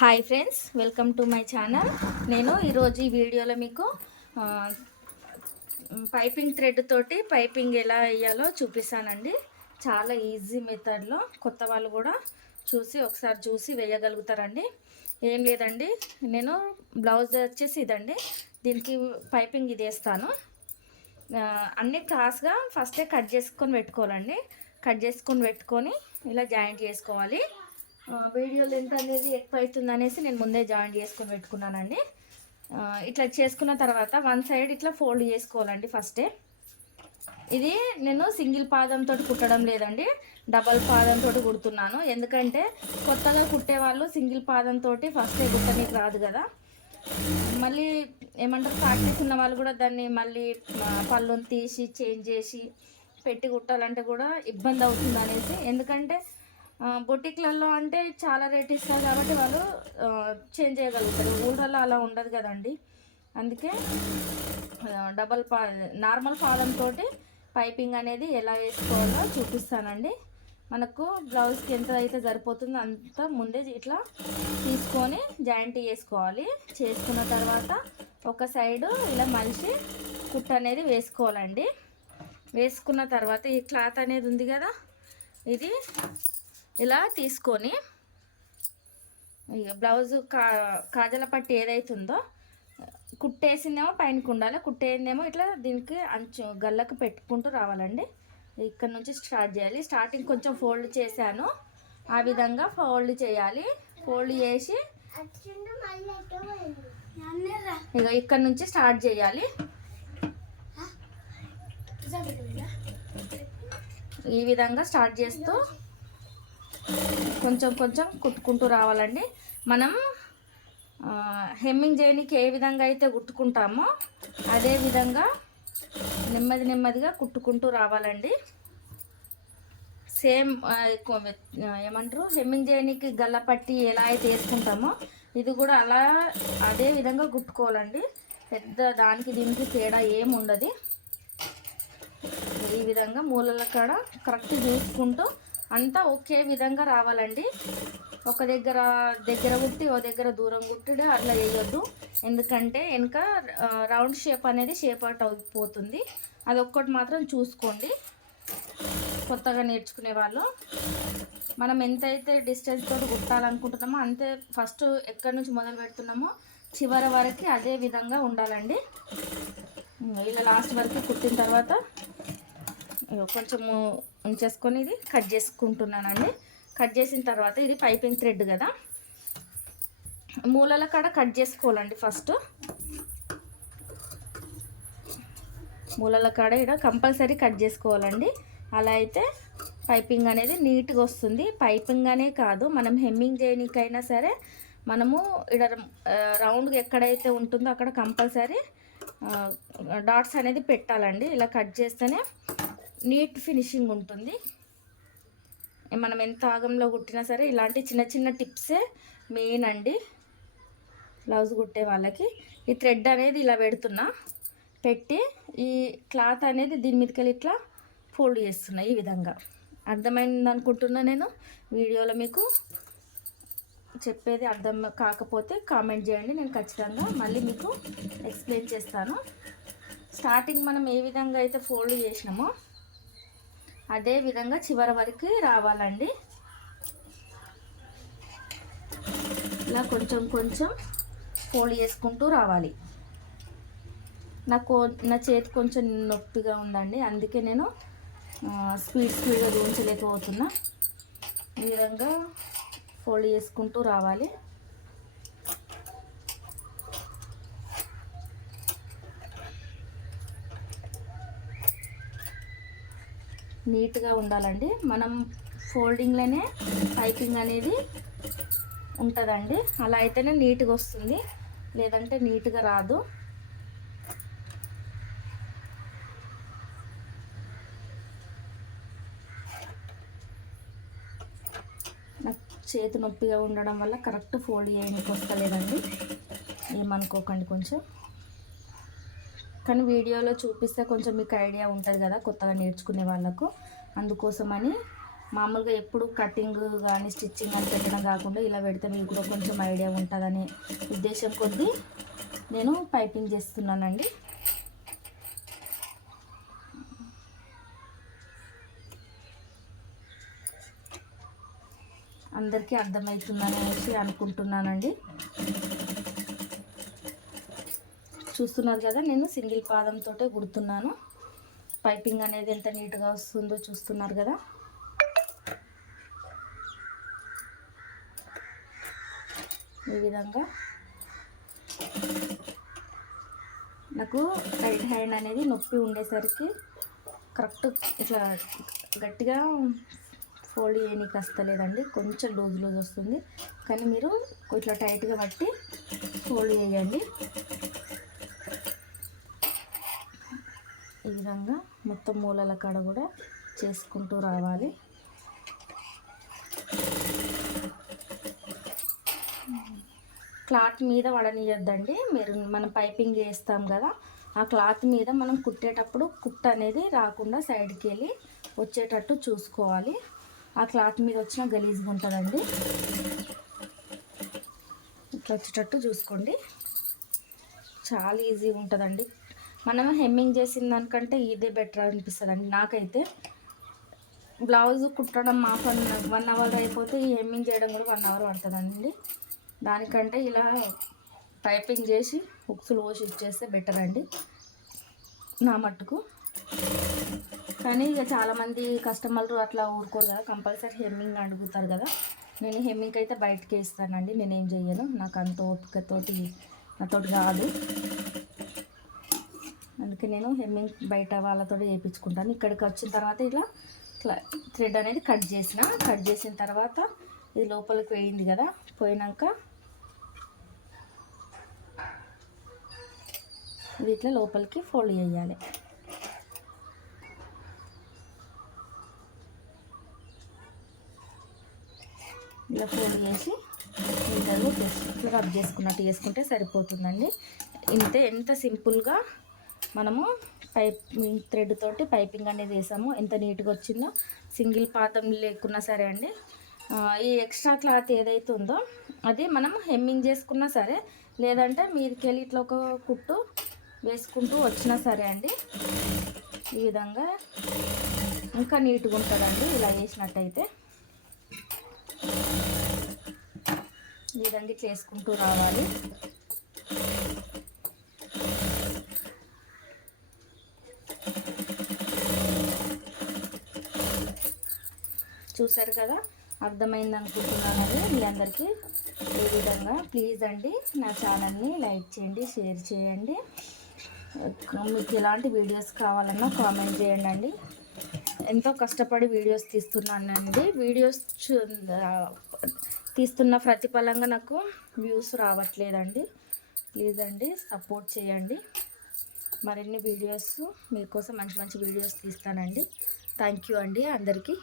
Hi friends welcome to my channel నేను ఈరోజు ఈ వీడియోలో మీకు పైపింగ్ థ్రెడ్ తోటి పైపింగ్ ఎలా వేయాలో చూపిస్తానండి. చాలా ఈజీ మెథడ్లో కొత్త వాళ్ళు కూడా చూసి ఒకసారి చూసి వేయగలుగుతారండి. ఏం లేదండి నేను బ్లౌజ్ వచ్చేసి ఇదండి. దీనికి పైపింగ్ ఇది వేస్తాను. అన్నీ క్రాస్గా ఫస్టే కట్ చేసుకొని పెట్టుకోవాలండి. కట్ చేసుకొని పెట్టుకొని ఇలా జాయింట్ చేసుకోవాలి. వీడియో లెంత్ అనేది ఎక్కువ అవుతుంది అనేసి నేను ముందే జాయిన్ చేసుకొని పెట్టుకున్నానండి. ఇట్లా చేసుకున్న తర్వాత వన్ సైడ్ ఇట్లా ఫోల్డ్ చేసుకోవాలండి ఫస్టే. ఇది నేను సింగిల్ పాదంతో కుట్టడం లేదండి డబల్ పాదంతో కుడుతున్నాను. ఎందుకంటే కొత్తగా కుట్టేవాళ్ళు సింగిల్ పాదంతో ఫస్టే కుట్టనీకి రాదు కదా. మళ్ళీ ఏమంటారు ప్రాక్టీస్ ఉన్న వాళ్ళు కూడా దాన్ని మళ్ళీ పళ్ళుని తీసి చేంజ్ చేసి పెట్టి కుట్టాలంటే కూడా ఇబ్బంది అవుతుంది అనేసి ఎందుకంటే బొటిక్లలో అంటే చాలా రేట్ ఇస్తారు కాబట్టి వాళ్ళు చేంజ్ చేయగలుగుతారు. ఊళ్ళలో అలా ఉండదు కదండి. అందుకే డబల్ పా నార్మల్ పాదంతో పైపింగ్ అనేది ఎలా వేసుకోవాలో చూపిస్తానండి. మనకు బ్లౌజ్కి ఎంత అయితే సరిపోతుందో అంత ముందే ఇట్లా తీసుకొని జాయింట్ చేసుకోవాలి. చేసుకున్న తర్వాత ఒక సైడు ఇలా మలిచి కుట్ట అనేది వేసుకోవాలండి. వేసుకున్న తర్వాత ఈ క్లాత్ అనేది ఉంది కదా ఇది ఇలా తీసుకొని ఇక బ్లౌజ్ కా కాజల పట్టి ఏదైతుందో కుట్టేసిందేమో పైన ఉండాలి కుట్టేసిందేమో ఇట్లా దీనికి అంచు గల్లకు పెట్టుకుంటూ రావాలండి. ఇక్కడ నుంచి స్టార్ట్ చేయాలి. స్టార్టింగ్ కొంచెం ఫోల్డ్ చేశాను. ఆ విధంగా ఫోల్డ్ చేయాలి. ఫోల్డ్ చేసి ఇక ఇక్కడ నుంచి స్టార్ట్ చేయాలి. ఈ విధంగా స్టార్ట్ చేస్తూ కొంచెం కొంచెం కుట్టుకుంటూ రావాలండి. మనం హెమ్మింగ్ చేయడానికి ఏ విధంగా అయితే కుట్టుకుంటామో అదే విధంగా నెమ్మది నెమ్మదిగా కుట్టుకుంటూ రావాలండి. సేమ్ ఎక్కువ ఏమంటారు? హెమ్మింగ్ చేయడానికి గల్లపట్టి ఎలా అయితే వేసుకుంటామో ఇది కూడా అలా అదే విధంగా కుట్టుకోవాలండి. పెద్ద దానికి దీనికి తేడా ఏమి ఉండదు. ఈ విధంగా మూలల కాడ కరెక్ట్ చూసుకుంటూ అంతా ఒకే విధంగా రావాలండి. ఒక దగ్గర దగ్గర కుట్టి ఒక దగ్గర దూరం కుట్టుడు అట్లా వేయొద్దు ఎందుకంటే వెనుక రౌండ్ షేప్ అనేది షేప్ అవుట్ అయిపోతుంది. అది ఒక్కటి మాత్రం చూసుకోండి. కొత్తగా నేర్చుకునే వాళ్ళు. మనం ఎంతైతే డిస్టెన్స్ తోటి కుట్టాలనుకుంటున్నామో అంతే ఫస్ట్ ఎక్కడి నుంచి మొదలు పెడుతున్నామో చివరి వరకు అదే విధంగా ఉండాలండి. ఇలా లాస్ట్ వరకు కుట్టిన తర్వాత కొంచెము ఉంచేసుకొని ఇది కట్ చేసుకుంటున్నానండి. కట్ చేసిన తర్వాత ఇది పైపింగ్ థ్రెడ్ కదా. మూలల కాడ కట్ చేసుకోవాలండి ఫస్ట్. మూలల కాడ ఇక్కడ కంపల్సరీ కట్ చేసుకోవాలండి. అలా అయితే పైపింగ్ అనేది నీట్గా వస్తుంది. పైపింగ్ అనే కాదు మనం హెమ్మింగ్ చేయనికైనా సరే మనము ఇక్కడ రౌండ్గా ఎక్కడైతే ఉంటుందో అక్కడ కంపల్సరీ డాట్స్ అనేది పెట్టాలండి. ఇలా కట్ చేస్తేనే నీట్ ఫినిషింగ్ ఉంటుంది. మనం ఎంత ఆగంలో కుట్టినా సరే ఇలాంటి చిన్న చిన్న టిప్సే మెయిన్ అండి. బ్లౌజ్ కుట్టే వాళ్ళకి. ఈ థ్రెడ్ అనేది ఇలా పెడుతున్నా. పెట్టి ఈ క్లాత్ అనేది దీని మీదకి ఇట్లా ఫోల్డ్ చేస్తున్నా ఈ విధంగా. అర్థమైంది అనుకుంటున్నా నేను వీడియోలో మీకు. చెప్పేది అర్థం కాకపోతే కామెంట్ చేయండి. నేను ఖచ్చితంగా మళ్ళీ మీకు ఎక్స్ప్లెయిన్ చేస్తాను. స్టార్టింగ్ మనం ఏ విధంగా అయితే ఫోల్డ్ చేసినామో అదే విధంగా చివరి వరకు రావాలండి. ఇలా కొంచెం కొంచెం ఫోల్డ్ చేసుకుంటూ రావాలి. నాకు నా చేతి కొంచెం నొప్పిగా ఉందండి. అందుకే నేను స్పీడ్ స్పీడ్గా దూంచలేకపోతున్నా. ఈ విధంగా ఫోల్డ్ చేసుకుంటూ రావాలి. నీట్గా ఉండాలండి. మనం ఫోల్డింగ్లోనే పైపింగ్ అనేది ఉంటుందండి. అలా అయితేనే నీట్గా వస్తుంది. లేదంటే నీట్గా రాదు. నాకు చేతి నొప్పిగా ఉండడం వల్ల కరెక్ట్ ఫోల్డ్ చేయడానికి వస్తలేదండి ఏమనుకోకండి కొంచెం. కానీ వీడియోలో చూపిస్తే కొంచెం మీకు ఐడియా ఉంటుంది కదా కొత్తగా నేర్చుకునే వాళ్ళకు. అందుకోసమని మామూలుగా ఎప్పుడు కటింగ్ కానీ స్టిచ్చింగ్ అని పెట్టడం కాకుండా ఇలా పెడితే మీకు కూడా కొంచెం ఐడియా ఉంటుందనే ఉద్దేశం కొద్దీ నేను పైపింగ్ చేస్తున్నానండి. అందరికీ అర్థమవుతుందనేసి అనుకుంటున్నానండి. చూస్తున్నారు కదా నేను సింగిల్ పాదంతో కుడుతున్నాను పైపింగ్ అనేది ఎంత నీట్గా వస్తుందో చూస్తున్నారు కదా. ఈ విధంగా నాకు రైట్ హ్యాండ్ అనేది నొప్పి ఉండేసరికి కరెక్ట్ ఇట్లా గట్టిగా ఫోల్డ్ చేయనీకి వస్తలేదండి కొంచెం లూజ్ లూజ్ వస్తుంది. కానీ మీరు ఇట్లా టైట్గా పట్టి ఫోల్డ్ చేయండి. ఈ విధంగా మొత్తం మూలల కాడ కూడా చేసుకుంటూ రావాలి. క్లాత్ మీద వడనీయొద్దండి. మీరు మనం పైపింగ్ చేస్తాం కదా ఆ క్లాత్ మీద మనం కుట్టేటప్పుడు కుట్ట అనేది రాకుండా సైడ్కి వెళ్ళి వచ్చేటట్టు చూసుకోవాలి. ఆ క్లాత్ మీద వచ్చిన గలీజ్గా ఉంటుందండి. ఇట్లా వచ్చేటట్టు చూసుకోండి. చాలా ఈజీగా ఉంటుందండి మనం హెమ్మింగ్ చేసిన దానికంటే ఇదే బెటర్ అనిపిస్తుంది అండి నాకైతే బ్లౌజ్ కుట్టడం హాఫ్ వన్ వన్ అవర్ అయిపోతే ఈ హెమ్మింగ్ చేయడం కూడా వన్ అవర్ పడుతుందండి. దానికంటే ఇలా టైపింగ్ చేసి హుక్స్లు పోసి ఇచ్చేస్తే బెటర్ అండి. నా మట్టుకు. కానీ ఇక చాలామంది కస్టమర్లు అట్లా ఊరుకోరు కదా కంపల్సరీ హెమ్మింగ్ అడుగుతారు కదా. నేను హెమ్మింగ్ అయితే బయటకే ఇస్తానండి నేనేం చెయ్యను. నాకు అంత ఓపికతోటి నాతోటి కాదు. అందుకే నేను హెమ్మింగ్ బయట వాళ్ళతో చేయించుకుంటాను. ఇక్కడికి వచ్చిన తర్వాత ఇలా ఇట్లా థ్రెడ్ అనేది కట్ చేసిన. కట్ చేసిన తర్వాత ఇది లోపలికి పోయింది కదా. పోయినాక ఇది ఇట్లా లోపలికి ఫోల్డ్ చేయాలి. ఇలా ఫోల్డ్ చేసి నీళ్ళలో జస్ట్ ఇట్లా రబ్ చేసుకున్నట్టు చేసుకుంటే సరిపోతుందండి. ఇంతే ఎంత సింపుల్గా మనము పైపింగ్ థ్రెడ్ తోటి పైపింగ్ అనేది వేసాము. ఎంత నీట్గా వచ్చిందో. సింగిల్ పాతం లేకున్నా సరే అండి. ఈ ఎక్స్ట్రా క్లాత్ ఏదైతే ఉందో అది మనం హెమ్మింగ్ చేసుకున్నా సరే లేదంటే మీదికెళ్ళి ఇట్లా ఒక కుట్టు వేసుకుంటూ వచ్చినా సరే అండి ఈ విధంగా ఇంకా నీట్గా ఉంటుందండి. ఇలా వేసినట్టయితే. ఈ విధంగా ఇట్లా వేసుకుంటూ రావాలి. చూసారు కదా? అర్థమైంది అనుకుంటున్నాను అది. మీ అందరికీ ఈ విధంగా ప్లీజ్ అండి నా ఛానల్ని లైక్ చేయండి షేర్ చేయండి. మీకు ఎలాంటి వీడియోస్ కావాలన్నా కామెంట్ చేయండి అండి ఎంతో కష్టపడి వీడియోస్ తీస్తున్నానండి. వీడియోస్ చూ- తీస్తున్న ప్రతిఫలంగా నాకు వ్యూస్ రావట్లేదండి. ప్లీజ్ అండి సపోర్ట్ చేయండి. మరిన్ని వీడియోస్ మీకోసం మంచి మంచి వీడియోస్ తీస్తానండి. థ్యాంక్ యూ అండి అందరికీ.